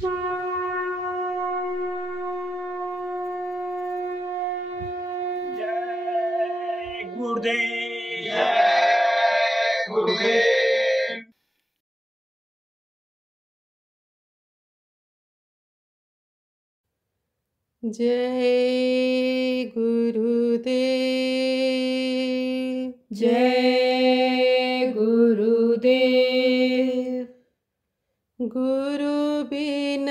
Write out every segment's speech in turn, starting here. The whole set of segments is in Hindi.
जय गुरुदेव। जय गुरुदेव। जय गुरुदेव। जय गुरुदेव। गुरु बिन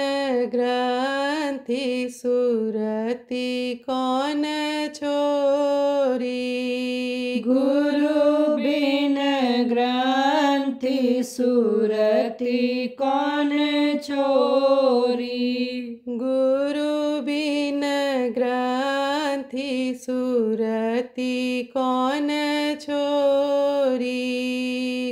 ग्रंथि सुरति कौन छोरी। गुरु बिन ग्रंथि सुरति कौन छोरी। गुरु बिन ग्रंथि सुरति कौन छोरी।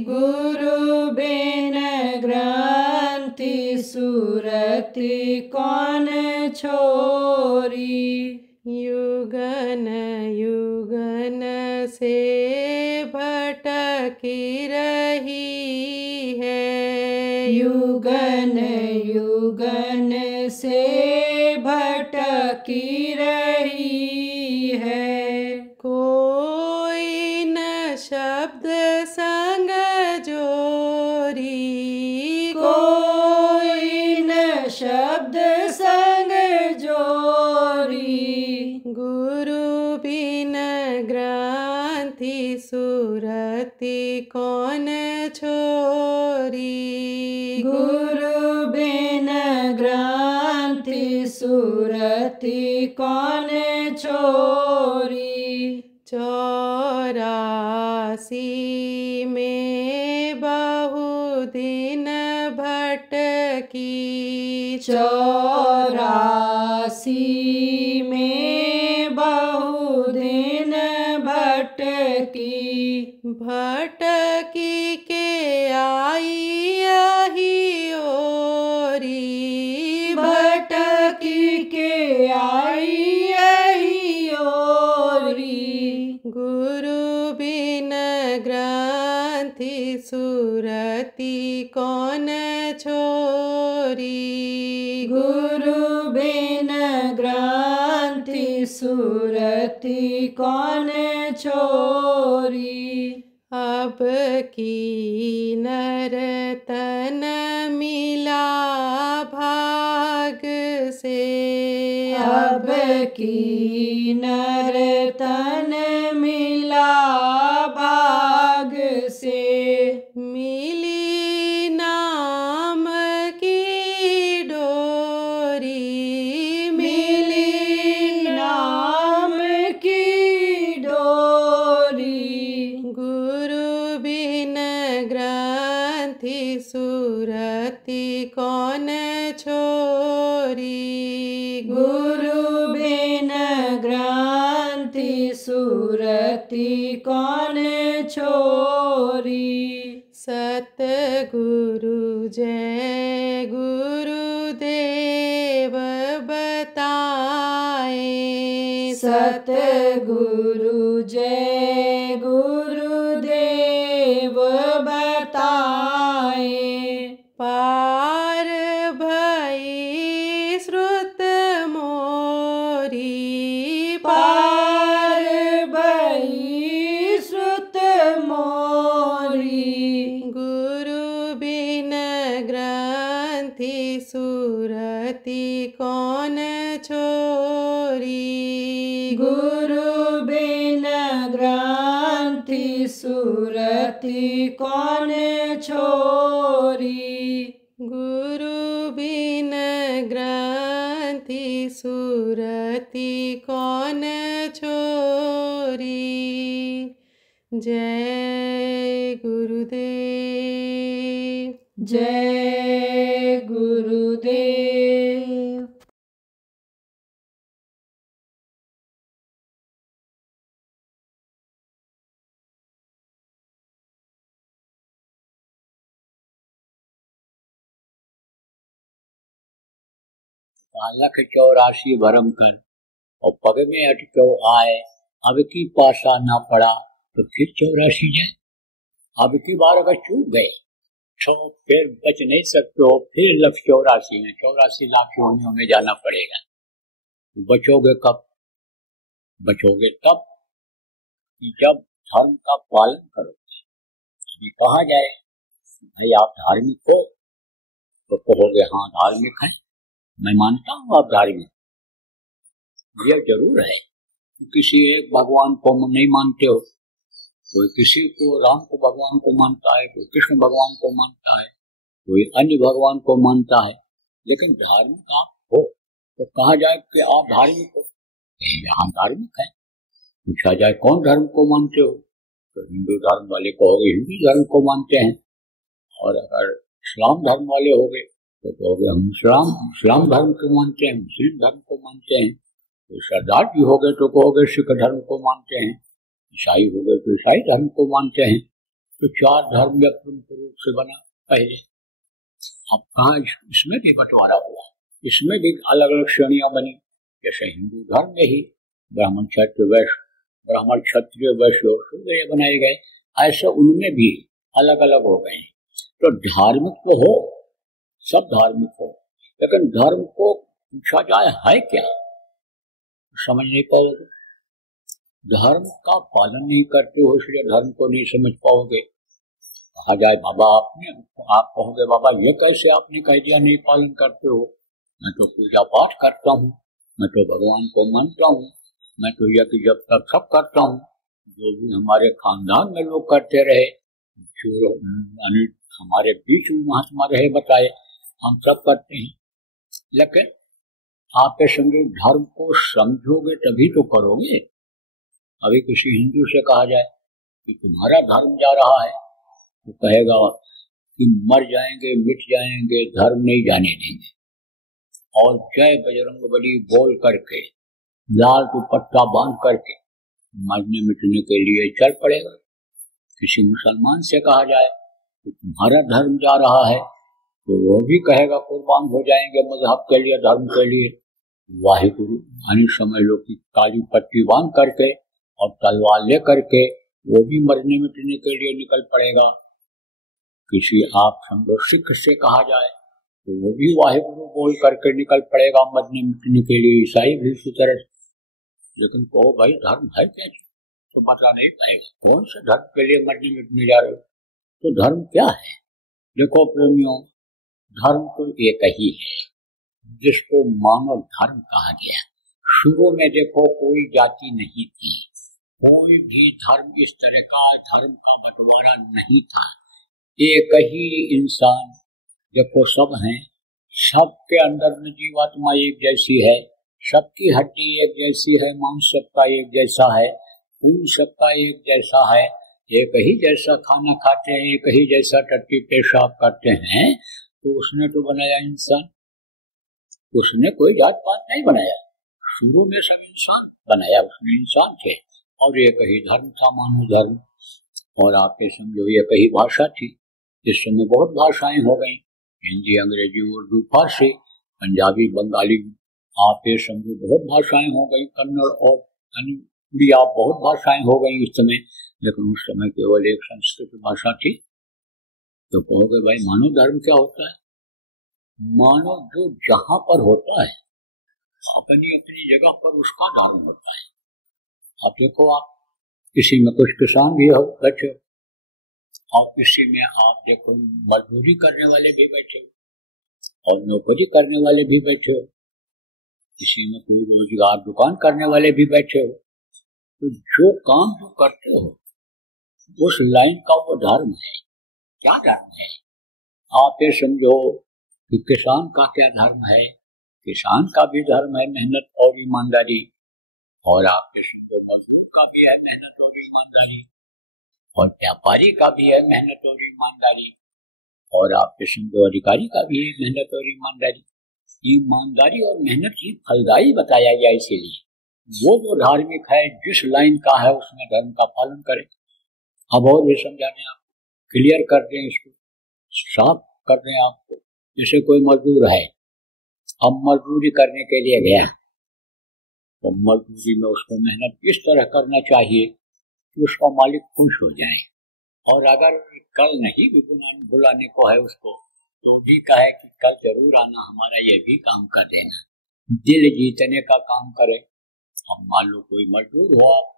गुरु बिन ग्रंथि सुरति कौन छोरी। युगन युगन से भटकी रही है। युगन युगन से भटकी रही है। कोई न शब्द संग जोरी। कोई न शब्द संग जोरी। गुरु बिन ग्रंथि सुरति कौन छोरी। गुरु बिन ग्रंथि सुरति कौन छोरी। 84 में बहु दिन भटकी। 84 में बहु दिन भटकी। भटकी के आई यही ओरी। भटकी के आई यही ओरी। गुरु बिन ग्रंथि सुरति कौन छोरी। गुरु बिन ग्रंथि सुरति कौन छोरी। अब की नरतन मिला भाग से। अब की नरतन मिला भाग से। मिली नाम की डोरी। मिली नाम की डोरी। गुरु बिन ग्रंथि सुरति कौन छोरी। गुरु बिन ग्रंथि सुरति कौन छोरी। सतगुरु जय गुरुदेव बताए। सतगुरु जय गुरुदेव बताए। पार भई श्रुत मोरी। पार भई श्रुत मोरी। गुरु बिन ग्रंथि सुरति कौन छोरी। गुरु बिन ग्रंथि सुरति कौन छोरी। गुरु बिन ग्रंथि सुरति कौन छोरी। जय गुरुदेव। जय गुरुदेव। लख 84 भरम कर और पग में अटक्यो आए। अब की पासा ना पड़ा तो फिर 84 जाए। अब की बार अगर चूक गए तो फिर बच नहीं सकते हो, फिर लक्ष्य 84 में 84 लाख योनियों में जाना पड़ेगा। तो बचोगे कब? बचोगे तब कि जब धर्म का पालन करोगे। यदि कहा जाए भाई आप धार्मिक हो तो कहोगे हाँ धार्मिक है, मैं मानता हूँ आप धार्मिक। यह जरूर है किसी एक भगवान को नहीं मानते हो, कोई किसी को राम को भगवान को मानता है, कोई कृष्ण भगवान को मानता है, कोई अन्य भगवान को मानता है, लेकिन धार्मिक आप हो तो कहा जाए कि आप धार्मिक हो, हम धार्मिक है। पूछा जाए कौन धर्म को मानते हो तो हिंदू धर्म वाले कहोगे हिंदू धर्म को मानते हैं, और अगर इस्लाम धर्म वाले हो गए तो कहोगे हम इस्लाम धर्म को मानते हैं, मुस्लिम धर्म को मानते हैं। तो सरदार जी हो गए तो कहोगे सिख धर्म को मानते हैं, ईसाई हो गए तो ईसाई धर्म को मानते हैं। तो 4 धर्म में प्रमुख रूप से बना पहले। अब कहाँ इसमें भी बंटवारा हुआ, इसमें भी अलग अलग श्रेणियां बनी। जैसे हिंदू धर्म में ही ब्राह्मण क्षत्रिय वैश्य, ब्राह्मण क्षत्रिय वैश्य और शूद्र बनाए गए, ऐसे उनमें भी अलग अलग हो गए। तो धार्मिक तो हो, सब धार्मिक हो, लेकिन धर्म को पूछा जाए है क्या, समझ नहीं पाओगे। धर्म का पालन नहीं करते हो इसलिए धर्म को नहीं समझ पाओगे। कहा जाए बाबा आप कहोगे बाबा ये कैसे आपने कह दिया नहीं पालन करते हो, मैं तो पूजा पाठ करता हूँ, मैं तो भगवान को मानता हूँ, मैं तो यज्ञ जब तक सब करता हूँ, जो भी हमारे खानदान में लोग करते रहे, जो हमारे बीच में महात्मा रहे बताए, हम सब करते हैं। लेकिन आप समझो धर्म को समझोगे तभी तो करोगे। अभी किसी हिंदू से कहा जाए कि तुम्हारा धर्म जा रहा है तो कहेगा कि मर जाएंगे मिट जाएंगे, धर्म नहीं जाने देंगे, और जय बजरंगबली बोल करके लाल दुपट्टा बांध करके मरने मिटने के लिए चल पड़ेगा। किसी मुसलमान से कहा जाए कि तुम्हारा धर्म जा रहा है तो वो भी कहेगा कुर्बान हो जाएंगे मजहब के लिए, धर्म के लिए। वाहिगुरु यानी समझ लो कि काली पट्टी बांध करके और तलवार ले करके वो भी मरने मिटने के लिए निकल पड़ेगा। किसी आप समझो सिख से कहा जाए तो वो भी वाहिगुरु बोल करके निकल पड़ेगा मरने मिटने के लिए, ईसाई भी इसी तरह। लेकिन कहो भाई धर्म है क्या, तो बता नहीं पाएगा कौन से धर्म के लिए मरने मिटने जा रहे हो। तो धर्म क्या है? देखो प्रेमियों, धर्म तो एक ही है जिसको मानव धर्म कहा गया। शुरू में देखो कोई जाति नहीं थी, कोई भी धर्म इस तरह का धर्म का बंटवारा नहीं था, एक ही इंसान। देखो सब हैं, सबके अंदर में जीवात्मा एक जैसी है, सबकी हड्डी एक जैसी है, मांस सबका एक जैसा है, खून सबका एक जैसा है, एक ही जैसा खाना खाते हैं, एक ही जैसा टट्टी पेशाब करते हैं। तो उसने तो बनाया इंसान, उसने कोई जात पात नहीं बनाया, शुरू में सब इंसान बनाया, उसने इंसान थे। और एक ही धर्म था, मानव धर्म। और आपके समझो एक ही भाषा थी। इस समय बहुत भाषाएं हो गई, हिंदी, अंग्रेजी, उर्दू, फारसी, पंजाबी, बंगाली, आप ये समझो बहुत भाषाएं हो गई, कन्नड़ और उड़िया, बहुत भाषाएं हो गई इस समय। लेकिन उस समय केवल एक संस्कृत भाषा थी। तो कहोगे भाई मानव धर्म क्या होता है? मानव जो जहां पर होता है अपनी अपनी जगह पर उसका धर्म होता है। अब देखो, आप किसी में कुछ किसान भी हो बैठे हो, और किसी में आप देखो मजदूरी करने वाले भी बैठे हो और नौकरी करने वाले भी बैठे हो, किसी में कोई रोजगार दुकान करने वाले भी बैठे हो। तो जो काम जो करते हो उस लाइन का वो धर्म है। क्या धर्म है? आप ये समझो कि किसान का क्या धर्म है। किसान का भी धर्म है मेहनत और ईमानदारी, और आप ये समझो मजदूर का भी है मेहनत और ईमानदारी, और व्यापारी का भी है मेहनत और ईमानदारी, और आप ये समझो अधिकारी का भी है मेहनत और ईमानदारी। ईमानदारी और मेहनत ही फलदायी बताया गया, इसीलिए वो जो धार्मिक है जिस लाइन का है उसमें धर्म का पालन करे। अब और भी समझाने आप क्लियर कर दें, इसको साफ कर दें आपको। जैसे कोई मजदूर है, अब मजदूरी करने के लिए गया, तो मजदूरी में उसको मेहनत इस तरह करना चाहिए कि उसका मालिक खुश हो जाए और अगर कल नहीं भी बुलाने को है उसको, तो भी कहे कि कल जरूर आना, हमारा ये भी काम कर देना, दिल जीतने का काम करे। अब मान लो कोई मजदूर हो आप,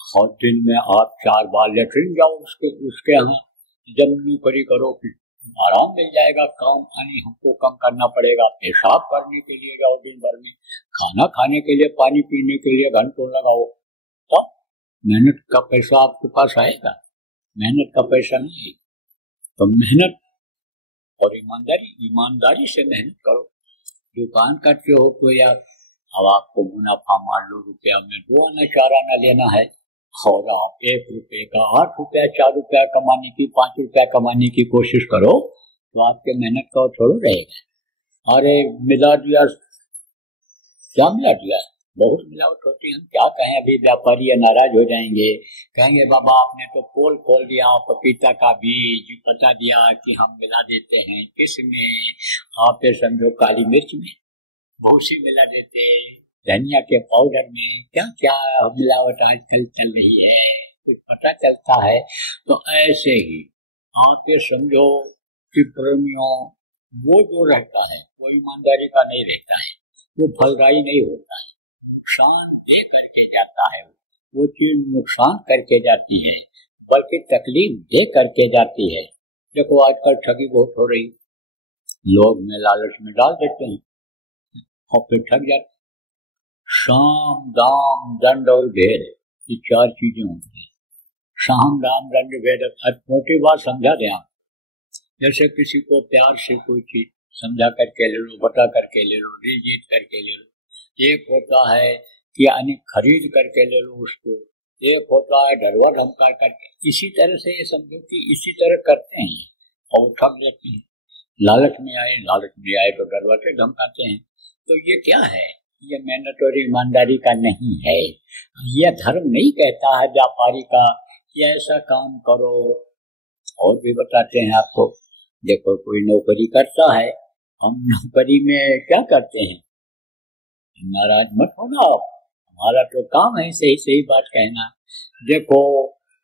और दिन में आप 4 बार लेटरिन जाओ उसके यहाँ, जब नौकरी करो कि आराम मिल जाएगा, काम यानी हमको कम करना पड़ेगा। पेशाब करने के लिए जाओ दिन भर में, खाना खाने के लिए, पानी पीने के लिए घंटों लगाओ, तो मेहनत का पैसा आपके पास आएगा? मेहनत का पैसा नहीं आएगा। तो मेहनत और ईमानदारी से मेहनत करो। दुकान करते हो कोई आप, अब आपको मुनाफा मान लो रुपया में 2 आना 4 आना लेना है, और आप 1 रुपये का 8 रुपया 4 रुपया कमाने की, 5 रुपया कमाने की कोशिश करो, तो आपके मेहनत का थोड़ा रहेगा। अरे मिला दिया, क्या मिला दिया, बहुत मिलावट होती है। हम क्या कहें, अभी व्यापारी नाराज हो जाएंगे, कहेंगे बाबा आपने तो पोल खोल दिया, पपीता का बीज बता दिया कि हम मिला देते हैं, किसमें? आप ये समझो काली मिर्च में, भूसी मिला देते, धनिया के पाउडर में, क्या क्या मिलावट आजकल चल रही है, कुछ पता चलता है। तो ऐसे ही आप ये समझो कि प्रेमियों, वो जो रहता है वो ईमानदारी का नहीं रहता है, वो फलदायी नहीं होता है, नुकसान दे करके जाता है। वो चीज नुकसान करके जाती है, बल्कि तकलीफ दे करके जाती है। देखो आजकल ठगी बहुत हो रही, लोग में लालच में डाल देते हैं और फिर ठग जाते। साम दाम दंड और भेद, ये 4 चीजें होती हैं। साम दाम दंड भेद, मोटी बात समझा दें आप। जैसे किसी को प्यार से कोई चीज समझा करके ले लो, बता करके ले लो, दिल जीत करके ले लो। एक होता है कि यानी खरीद करके ले लो उसको, एक होता है डरवा धमका करके। इसी तरह से ये समझो कि इसी तरह करते हैं और ठग लेते हैं। लालच में आए तो डरवाते धमकाते हैं। तो ये क्या है? ये मेहनत और ईमानदारी का नहीं है। यह धर्म नहीं कहता है व्यापारी का कि ऐसा काम करो। और भी बताते हैं आपको, देखो कोई नौकरी करता है, हम नौकरी में क्या करते हैं, नाराज मत होना आप, हमारा तो काम है सही बात कहना। देखो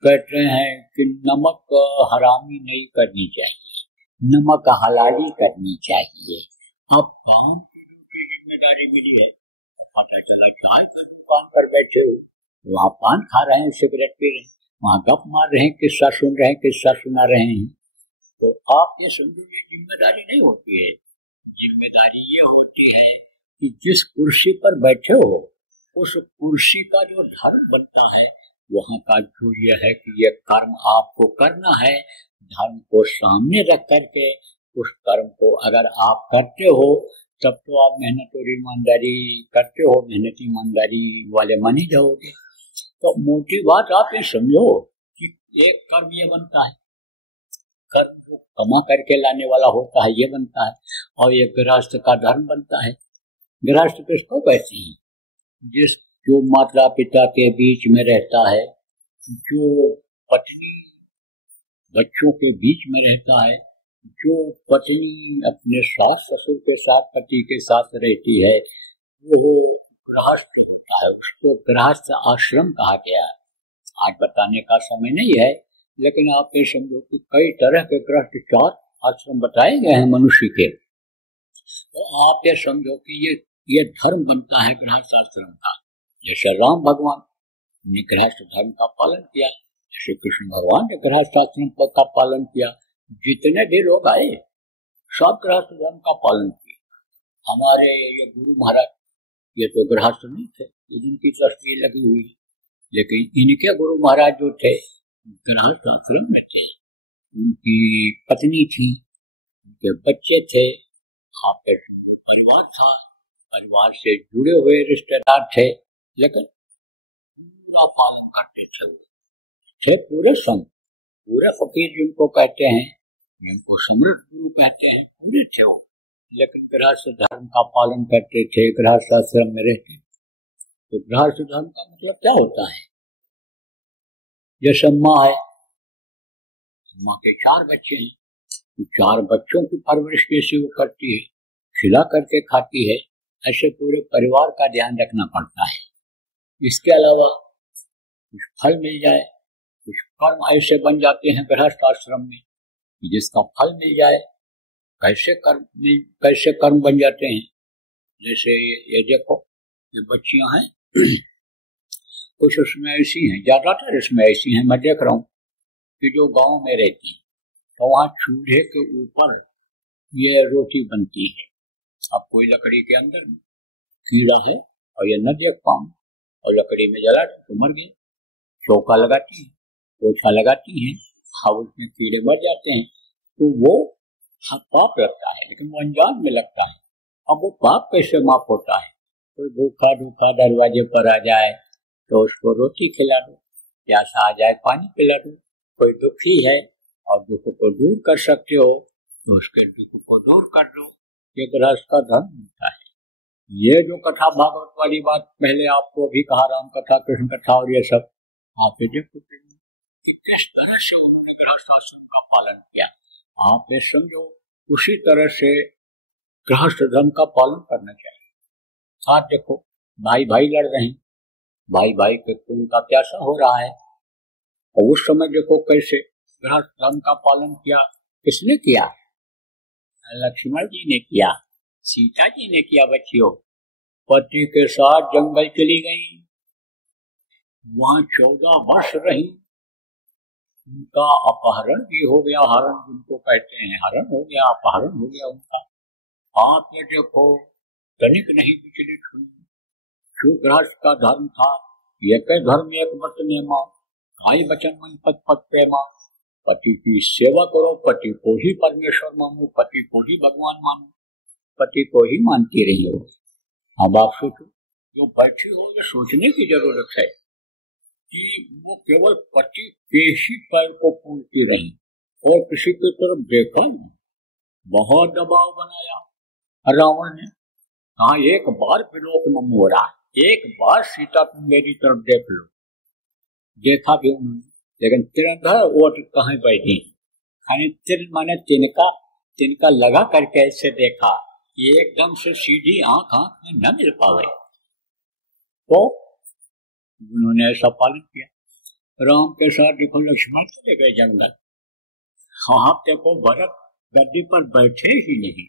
कहते हैं कि नमक हरामी नहीं करनी चाहिए, नमक हलाली करनी चाहिए। अब काम की जिम्मेदारी मिली है, पता चला चाय की दुकान पर बैठे हो, वहाँ पान खा रहे हैं, सिगरेट पी रहे हैं, वहाँ गप मार रहे हैं, किस्सा सुन रहे हैं, किस्सा सुना रहे हैं। तो आप ये समझो ये जिम्मेदारी नहीं होती है। जिम्मेदारी ये होती है कि जिस कुर्सी पर बैठे हो उस कुर्सी का जो धर्म बनता है, वहाँ का जो ये है कि ये कर्म आपको करना है, धर्म को सामने रख करके उस कर्म को अगर आप करते हो तब तो आप मेहनत और ईमानदारी करते हो, मेहनत ईमानदारी वाले माने जाओगे। तो मोटी बात आप ये समझो कि एक कर्म ये बनता है, कर्म जो कमा करके लाने वाला होता है ये बनता है, और ये गृहस्थ का धर्म बनता है। गृहस्थ किसको कहते हैं? जो माता पिता के बीच में रहता है, जो पत्नी बच्चों के बीच में रहता है, जो पत्नी अपने सास ससुर के साथ, पति के साथ रहती है, वो गृहस्थ होता है। उसको गृहस्थ आश्रम कहा गया है। आज बताने का समय नहीं है, लेकिन आप ये समझो कि कई तरह के गृहस्थ 4 आश्रम बताए गए हैं मनुष्य के। तो आप ये समझो कि ये धर्म बनता है गृहस्थ आश्रम का। जैसे राम भगवान ने गृहस्थ धर्म का पालन किया, जैसे कृष्ण भगवान ने गृहस्थ आश्रम का पालन किया, जितने भी लोग आए सब गृहस्थ धर्म का पालन किए। हमारे ये गुरु महाराज ये तो गृहस्थ नहीं थे, जिनकी तस्वीर लगी हुई है, लेकिन इनके गुरु महाराज जो थे गृहस्थ आश्रम में थे। उनकी पत्नी थी, उनके बच्चे थे, आपके परिवार था, परिवार से जुड़े हुए रिश्तेदार थे, लेकिन पूरा पालन करते थे पूरे संत, पूरे फकीर जिनको कहते हैं, जिनको समृद्ध गुरु कहते हैं, पूरे थे वो, लेकिन गृहस्थ धर्म का पालन करते थे, गृहस्थ आश्रम में रहते। तो गृहस्थ धर्म का मतलब क्या होता है? जैसे माँ है, माँ के 4 बच्चे हैं, तो 4 बच्चों की परवरिश कैसे वो करती है, खिला करके खाती है, ऐसे पूरे परिवार का ध्यान रखना पड़ता है। इसके अलावा कुछ फल मिल जाए, कुछ कर्म ऐसे बन जाते हैं गृहस्थ आश्रम में जिसका फल मिल जाए। कैसे कर्म बन जाते हैं? जैसे ये देखो, ये बच्चियां हैं कुछ उसमें ऐसी हैं, ज्यादातर इसमें ऐसी हैं, मैं देख रहा हूँ कि जो गांव में रहती हैं तो वहाँ चूल्हे के ऊपर ये रोटी बनती है। अब कोई लकड़ी के अंदर कीड़ा है और ये न देख पाऊं और लकड़ी में जला तो मर गए, चौका लगाती है, पोछा लगाती हैं, हाँ उसमें कीड़े मर जाते हैं, तो वो पाप लगता है, लेकिन वो अनजान में लगता है। अब वो पाप कैसे माफ होता है? कोई भूखा ढूखा दरवाजे पर आ जाए तो उसको रोटी खिला दो, प्यासा आ जाए पानी पिला दो। कोई दुखी है और दुख को दूर कर सकते हो तो उसके दुख को दूर कर दो। ये गृहस्थ का धर्म होता है। ये जो कथा भागवत वाली बात पहले आपको भी कहा, राम कथा कृष्ण कथा और ये सब, आप ये देखो किस तरह से उन्होंने गृहस्थ आश्रम का पालन किया। आप ये समझो उसी तरह से गृहस्थ धर्म का पालन करना चाहिए। साथ देखो भाई भाई लड़ रहे हैं, भाई भाई के खून का प्यासा हो रहा है, और उस समय देखो कैसे गृहस्थ धर्म का पालन किया। किसने किया? लक्ष्मण जी ने किया, सीता जी ने किया। बच्चियों, पति के साथ जंगल चली गई, वहां 14 वर्ष रही, उनका अपहरण भी हो गया, हरण जिनको कहते हैं, हरण हो गया, अपहरण हो गया उनका। आप ये देखो तनिक नहीं विचलित हुई। जो गृहस्थ का धर्म था, एक धर्म एक व्रत नेमा, भाई वचन मन पद पद प्रेमा। पति की सेवा करो, पति को ही परमेश्वर मानो, पति को ही भगवान मानो, पति को ही मानती रही हो। अब आप सोचो, जो बैठे हो, ये सोचने की जरूरत है कि वो केवल पति के ही पैर को पूजती रही और किसी की तरफ देखा नहीं। बहुत दबाव बनाया रावण ने, कहा एक बार विलोक में मोरा, एक बार सीता तुम मेरी तरफ देख लो। देखा भी उन्होंने, लेकिन तिरंधा ओट कहाँ बैठी, खाने तिर माने तिनका लगा करके ऐसे देखा, ये एकदम से सीधी आंख में न मिल पावे, तो उन्होंने ऐसा पालन किया। राम के साथ देखो लक्ष्मण चले गए जंगल, वहां देखो भरत गद्दी पर बैठे ही नहीं,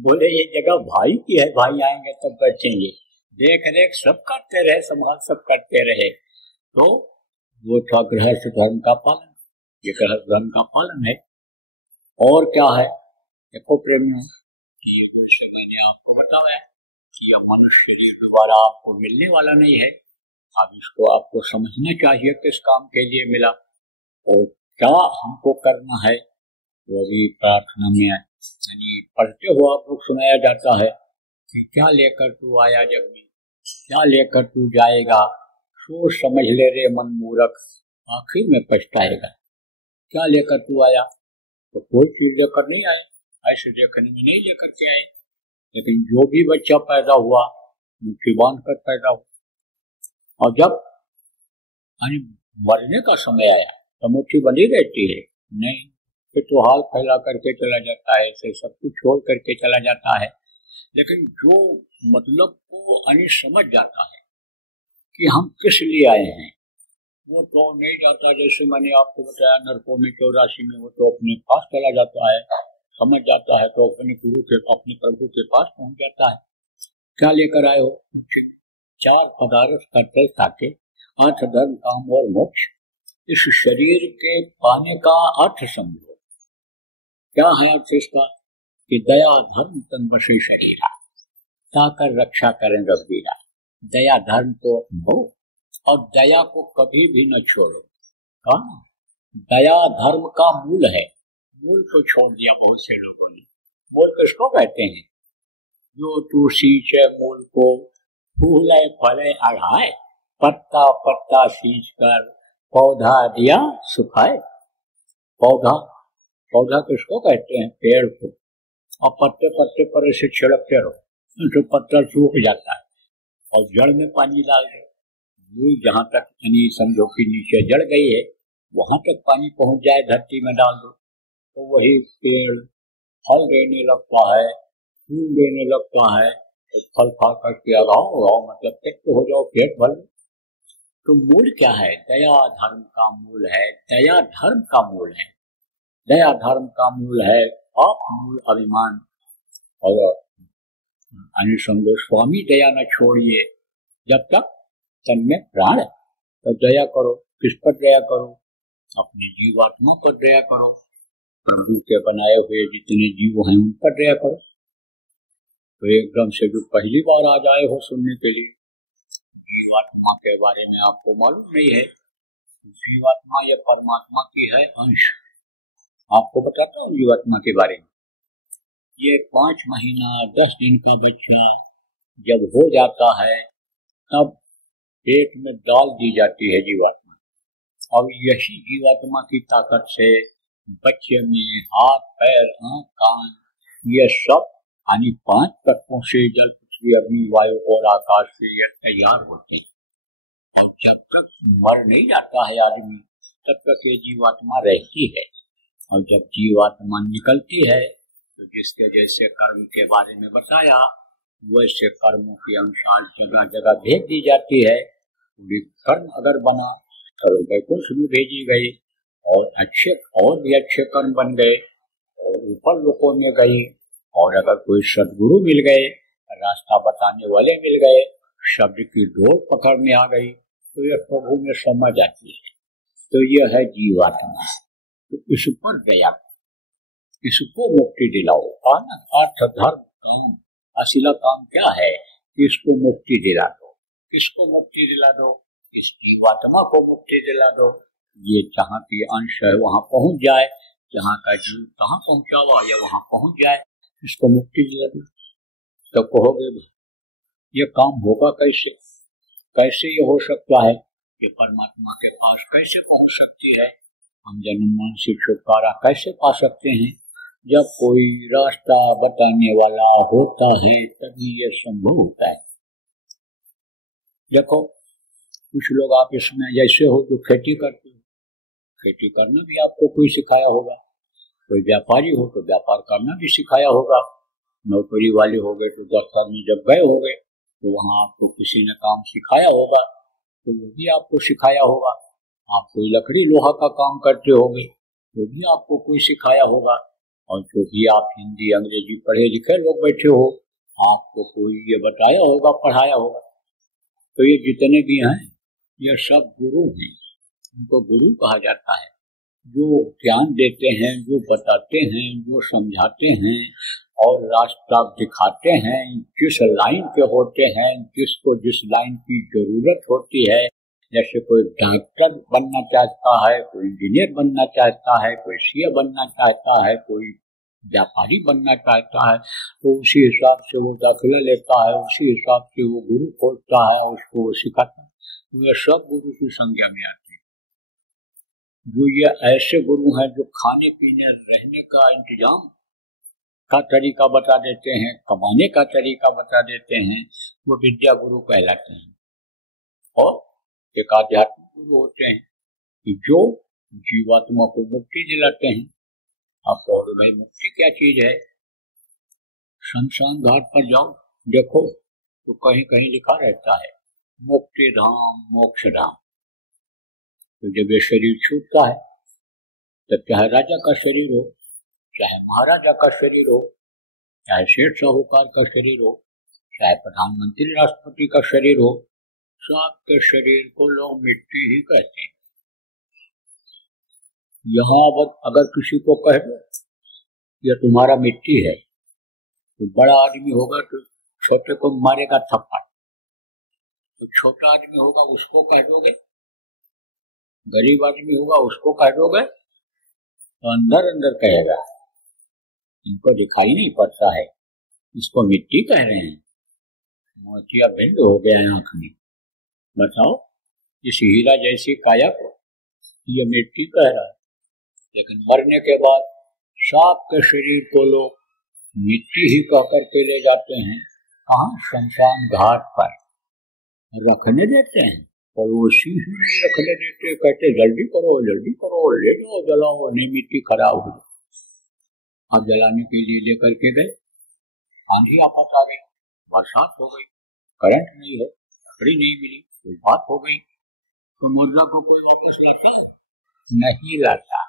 बोले ये जगह भाई की है, भाई आएंगे तब बैठेंगे। देख रेख सब करते रहे, संभाल सब करते रहे। तो वो था गृहस्थ धर्म का पालन। ये गृहस्थ धर्म का पालन है। और क्या है? देखो प्रेमियों, ये जो मैंने आपको बताया कि यह मनुष्य शरीर दोबारा आपको मिलने वाला नहीं है। अब इसको आपको समझना चाहिए किस काम के लिए मिला और क्या हमको करना है। वो भी प्रार्थना में यानी पढ़ते हुए आप लोग सुनाया जाता है कि क्या लेकर तू आया जग में, क्या लेकर तू जाएगा, सोच समझ ले रे मन मूर्ख, आखिर में पछताएगा। क्या लेकर तू आया? तो कोई चीज लेकर नहीं आए, ऐसे देखने में नहीं लेकर के आए। लेकिन जो भी बच्चा पैदा हुआ मुट्ठी बांध कर पैदा हुआ, और जब मरने का समय आया तो मुट्ठी बंधी रहती है नहीं, फिर तो हाल फैला करके चला जाता है, ऐसे सब कुछ छोड़ करके चला जाता है। लेकिन जो मतलब को समझ जाता है कि हम किस लिए आए हैं, वो तो नहीं जाता। जैसे मैंने आपको बताया नरकों में 84 में, वो तो अपने पास चला जाता है, समझ जाता है तो अपने गुरु के, अपने प्रभु के पास पहुंच जाता है। क्या लेकर आए हो? 4 पदार्थ करते ताके अर्थ धर्म काम और मोक्ष। इस शरीर के पाने का अर्थ समझो। क्या है अर्थ इसका? कि दया धर्म तन बसे शरीरा, ताकर रक्षा करें रघुवीरा। दया धर्म को हो और दया को कभी भी न छोड़ो। हाँ, दया धर्म का मूल है। मूल को छोड़ दिया बहुत से लोगों ने। मूल किसको कहते हैं? जो तू सींचे मूल को, फूले फले अढ़ाए, पत्ता पत्ता सींच कर पौधा दिया सुखाए। पौधा किसको कहते हैं? पेड़ को। और पत्ते पत्ते पर ऐसे छिड़कते रहो तो पत्ता सूख जाता है और जड़ में पानी डाल दो। जहां तक यानी समझो कि नीचे जड़ गई है वहां तक पानी पहुंच जाए, धरती में डाल दो तो वही पेड़ फल देने लगता है, फूल देने लगता है। तो फल खा करके लगाओ मतलब तृप्त हो जाओ, पेट भर। तो मूल क्या है? दया धर्म का मूल है, दया धर्म का मूल है, दया धर्म का मूल है, पाप मूल अभिमान। और समझो स्वामी दया न छोड़िए जब तक तन में प्राण है। तो दया करो, किस पर दया करो? अपने जीवात्मा पर दया करो, प्रभु के बनाए हुए जितने जीव हैं उन पर दया करो। तो एकदम से जो पहली बार आज आए हो सुनने के लिए, जीवात्मा के बारे में आपको मालूम नहीं है। जीवात्मा यह परमात्मा की है अंश। आपको बताता हूँ जीवात्मा के बारे में। ये 5 महीना 10 दिन का बच्चा जब हो जाता है तब पेट में डाल दी जाती है जीवात्मा, और यही जीवात्मा की ताकत से बच्चे में हाथ पैर आँख कान ये सब यानी 5 तत्वों से जल पृथ्वी अग्नि वायु और आकाश से ये तैयार होते हैं। और जब तक मर नहीं जाता है आदमी तब तक ये जीवात्मा रहती है। और जब जीवात्मा निकलती है तो जिसके जैसे कर्म के बारे में बताया वैसे कर्मों के अनुसार जगह जगह भेज दी जाती है। पूरी कर्म अगर बना तो वैकुंठ में भेजी गई, और अच्छे और भी अच्छे कर्म बन गए और ऊपर लोकों में गई। और अगर कोई सदगुरु मिल गए, रास्ता बताने वाले मिल गए, शब्द की डोर पकड़ में आ गई तो यह प्रभु में समझ आती है। तो यह है जीवात्मा। तो इस पर दया, इसको मुक्ति दिलाओ। अर्थ धर्म काम, असला काम क्या है? इसको मुक्ति दिला दो। किसको मुक्ति दिला दो? इस जीवात्मा को मुक्ति दिला दो। ये जहाँ की अंश है वहां पहुंच जाए, जहाँ का जीव कहाँ पहुंचा हुआ या वहां पहुंच जाए, इसको मुक्ति दिला दो। तो कहोगे ये काम होगा कैसे? कैसे ये हो सकता है? कि परमात्मा के पास कैसे पहुंच सकती है? हम जन्म मन से छुटकारा कैसे पा सकते हैं? जब कोई रास्ता बताने वाला होता है तभी ये संभव होता है। देखो कुछ लोग आप इसमें जैसे हो जो खेती करते हो, खेती करना भी आपको कोई सिखाया होगा। कोई व्यापारी हो तो व्यापार करना भी सिखाया होगा। नौकरी वाले हो गए तो दफ्तर में जब गए हो गए तो वहां आपको किसी ने काम सिखाया होगा, तो वो भी आपको सिखाया होगा। आप कोई लकड़ी लोहा का काम करते होंगे तो भी आपको कोई सिखाया होगा। और जो भी आप हिंदी अंग्रेजी पढ़े लिखे लोग बैठे हो, आपको कोई ये बताया होगा, पढ़ाया होगा। तो ये जितने भी हैं ये सब गुरु हैं, उनको गुरु कहा जाता है। जो ज्ञान देते हैं, जो बताते हैं, जो समझाते हैं और रास्ता दिखाते हैं, जिस लाइन पे होते हैं, जिसको जिस लाइन की जरूरत होती है। जैसे कोई डॉक्टर बनना चाहता है, कोई इंजीनियर बनना चाहता है, कोई सीए बनना चाहता है, कोई व्यापारी बनना चाहता है, तो उसी हिसाब से वो दाखिला लेता है, उसी हिसाब से वो गुरु खोजता है, उसको वो सिखाता है। तो ये सब गुरु की संज्ञा में आते हैं। जो ये ऐसे गुरु हैं जो खाने पीने रहने का इंतजाम का तरीका बता देते हैं, कमाने का तरीका बता देते हैं, वो विद्या गुरु कहलाते हैं। और एक आध्यात्मिक गुरु होते हैं कि जो जीवात्मा को मुक्ति दिलाते हैं। आप कहोगे भाई मुक्ति क्या चीज है? शमशान घाट पर जाओ, देखो तो कहीं कहीं लिखा रहता है मुक्ति धाम मोक्ष धाम। तो जब ये शरीर छूटता है तब चाहे राजा का शरीर हो, चाहे महाराजा का शरीर हो, चाहे सेठ साहूकार का शरीर हो, चाहे प्रधानमंत्री राष्ट्रपति का शरीर हो, सबके शरीर को लोग मिट्टी ही कहते हैं। यहाँ अगर किसी को कह दो ये तुम्हारा मिट्टी है, तो बड़ा आदमी होगा तो छोटे को मारेगा थप्पड़, तो छोटा आदमी होगा उसको कह दोगे, गरीब आदमी होगा उसको कह दोगे, तो अंदर अंदर कहेगा इनको दिखाई नहीं पड़ता है, इसको मिट्टी कह रहे हैं, मोतिया बिंद हो गया आंख में। बताओ इस हीरा जैसी काया को ये मिट्टी कह रहा है, लेकिन मरने के बाद सांप के शरीर को लोग मिट्टी ही कह करके ले जाते हैं। कहाँ? शमशान घाट पर रखने देते हैं, पड़ोसी ही नहीं रखने देते, कहते जल्दी करो ले जाओ जलाओ, नहीं मिट्टी खराब हो जाए। अब जलाने के लिए लेकर के गए, आंधी आफत आ गई, बरसात हो गई, करंट नहीं है, लकड़ी नहीं मिली, कोई बात हो गई, तो मुर्दा को कोई वापस लाता है? नहीं लाता।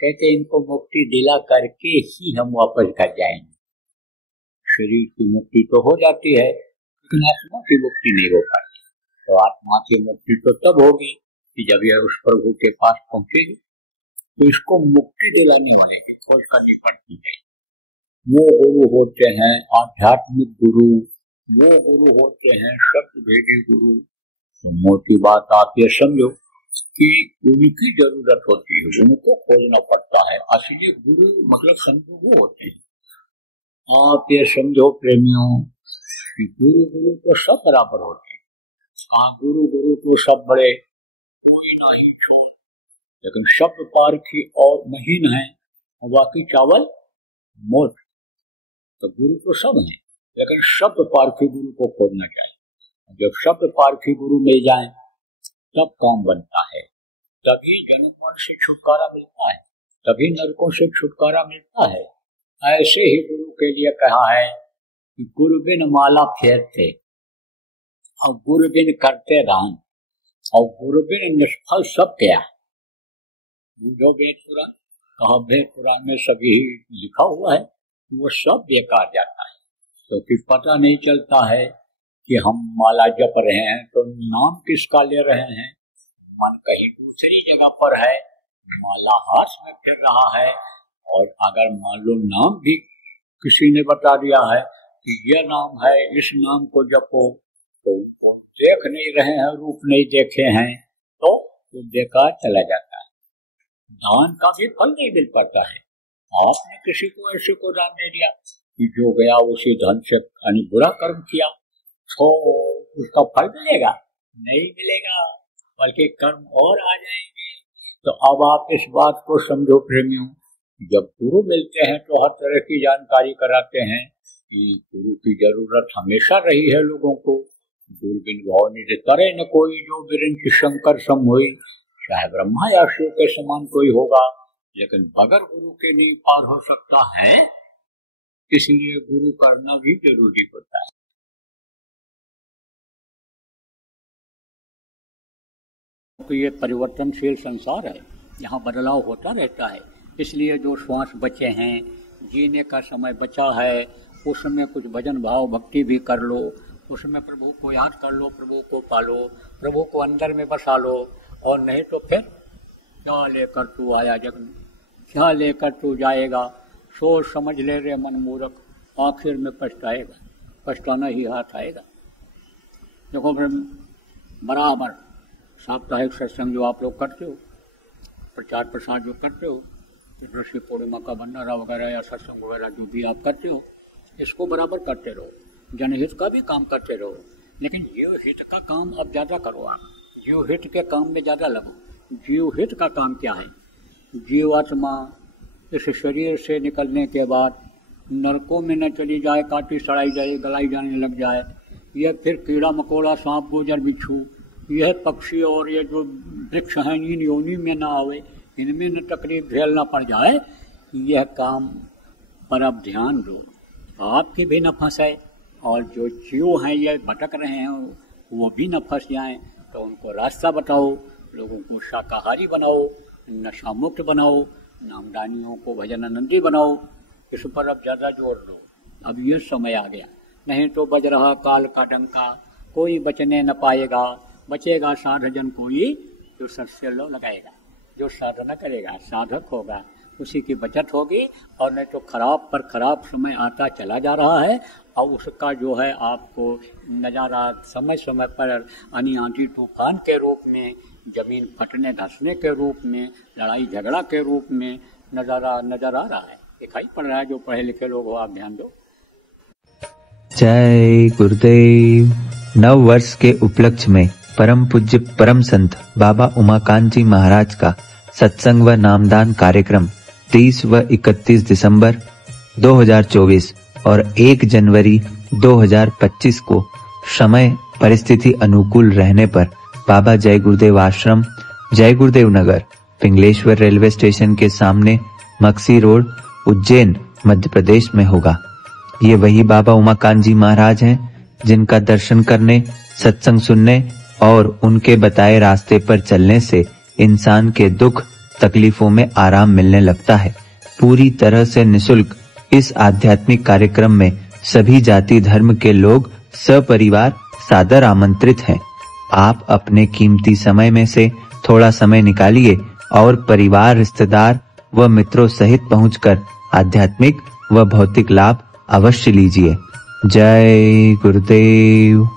कहते इनको मुक्ति दिला करके ही हम वापस घर जाएंगे। शरीर की मुक्ति तो हो जाती है, लेकिन आत्मा की मुक्ति नहीं हो पाती। तो आत्मा की मुक्ति तो तब होगी कि जब यह उस प्रभु के पास पहुंचेगी। तो इसको मुक्ति दिलाने वाले की खोज करनी पड़ती है। वो गुरु होते हैं आध्यात्मिक गुरु, वो गुरु होते हैं शब्द भेदी गुरु। तो मोटी बात आप ये समझो कि उनकी जरूरत होती है, उनको खोजना पड़ता है। असली गुरु मतलब समझो वो होते हैं। आप ये समझो प्रेमियों कि गुरु गुरु तो सब बराबर होते हैं। गुरु गुरु तो सब बड़े, कोई नहीं छोड़, लेकिन शब्द पारखी और महीन है, बाकी चावल मोट। तो गुरु तो सब है, लेकिन शब्द पारखी गुरु को खोजना चाहिए। जब शब्द पारखी गुरु मिल जाए तब काम बनता है, तभी जन्मों से छुटकारा मिलता है, तभी नरकों से छुटकारा मिलता है। ऐसे ही गुरु के लिए कहा है कि गुरु बिन माला फेरते और गुरु बिन करते दान और गुरु बिन निष्फल सब क्या। जो वेद पुराण कहा, वेद पुराण में सभी लिखा हुआ है, वो सब बेकार जाता है। क्योंकि पता नहीं चलता है कि हम माला जप रहे हैं तो नाम किसका ले रहे हैं। मन कहीं दूसरी जगह पर है, माला हाथ में फिर रहा है। और अगर मान लो नाम भी किसी ने बता दिया है कि यह नाम है, इस नाम को जपो, तो उनको देख नहीं रहे हैं, रूप नहीं देखे हैं, तो वो बेकार चला जाता है। दान का भी फल नहीं मिल पाता है। आपने किसी को ऐसे को दान दे दिया कि जो गया उसी धन से बुरा कर्म किया, तो उसका फल मिलेगा? नहीं मिलेगा, बल्कि कर्म और आ जाएंगे। तो अब आप इस बात को समझो प्रेमियों, जब गुरु मिलते हैं तो हर तरह की जानकारी कराते हैं कि गुरु की जरूरत हमेशा रही है लोगों को। दूरबीन भाव निधि करे न कोई, जो बिरंच शंकर सम हुई। चाहे ब्रह्मा या शिव के समान कोई होगा, लेकिन बगैर गुरु के नहीं पार हो सकता है। इसलिए गुरु करना भी जरूरी होता है। तो ये परिवर्तनशील संसार है, यहाँ बदलाव होता रहता है। इसलिए जो श्वास बचे हैं, जीने का समय बचा है, उसमें कुछ भजन भाव भक्ति भी कर लो, उसमें प्रभु को याद कर लो, प्रभु को पालो, प्रभु को अंदर में बसा लो। और नहीं तो फिर क्या लेकर तू आया जग में, क्या लेकर तू जाएगा। सोच समझ ले रे मन मूर्ख, आखिर में पछताएगा, पछताना ही हाथ आएगा। देखो बराबर साप्ताहिक सत्संग जो आप लोग करते हो, प्रचार प्रसार जो करते हो, ऋषि पूर्णिमा का भंडारा वगैरह या सत्संग वगैरह जो भी आप करते हो, इसको बराबर करते रहो। जनहित का भी काम करते रहो, लेकिन जीव हित का काम अब ज्यादा करो। आप जीव हित के काम में ज्यादा लगो। जीव हित का काम क्या है? जीवात्मा इस शरीर से निकलने के बाद नरकों में न चली जाए, काटी सड़ाई जाए, गलाई जाने लग जाए, यह फिर कीड़ा मकोड़ा सांप गोजर बिच्छू, यह पक्षी और ये जो वृक्ष हैं इन योनि में ना आवे, इनमें न तकलीफ झेलना पड़ जाए। यह काम पर अब ध्यान दो, आपके भी न फंसे और जो जीव हैं ये भटक रहे हैं वो भी न फंस जाएं। तो उनको रास्ता बताओ, लोगों को शाकाहारी बनाओ, नशा मुक्त बनाओ, नामदानियों को भजनानंदी बनाओ। इस पर अब ज्यादा जोर दो। अब ये समय आ गया, नहीं तो बज रहा काल का डंका, कोई बचने न पाएगा। बचेगा साधजन कोई जो सत्य लो लगाएगा, जो साधना करेगा, साधक होगा, उसी की बचत होगी। और नहीं तो खराब पर खराब समय आता चला जा रहा है, और उसका जो है आपको नज़ारा समय समय पर आनी आंधी तूफान के रूप में, जमीन फटने धंसने के रूप में, लड़ाई झगड़ा के रूप में नजर आ रहा है, दिखाई पड़ रहा है। जो पढ़े लिखे लोग हो आप ध्यान दो। जय गुरुदेव। नव वर्ष के उपलक्ष्य में परम पूज्य परम संत बाबा उमाकांत जी महाराज का सत्संग व नामदान कार्यक्रम 30 व 31 दिसंबर 2024 और 1 जनवरी 2025 को समय परिस्थिति अनुकूल रहने पर बाबा जय गुरुदेव आश्रम, जय गुरुदेव नगर, पिंगलेश्वर रेलवे स्टेशन के सामने, मक्सी रोड, उज्जैन, मध्य प्रदेश में होगा। ये वही बाबा उमाकांत जी महाराज हैं जिनका दर्शन करने, सत्संग सुनने और उनके बताए रास्ते पर चलने से इंसान के दुख तकलीफों में आराम मिलने लगता है। पूरी तरह से निशुल्क इस आध्यात्मिक कार्यक्रम में सभी जाति धर्म के लोग सपरिवार सादर आमंत्रित हैं। आप अपने कीमती समय में से थोड़ा समय निकालिए और परिवार, रिश्तेदार व मित्रों सहित पहुंचकर आध्यात्मिक व भौतिक लाभ अवश्य लीजिए। जय गुरुदेव।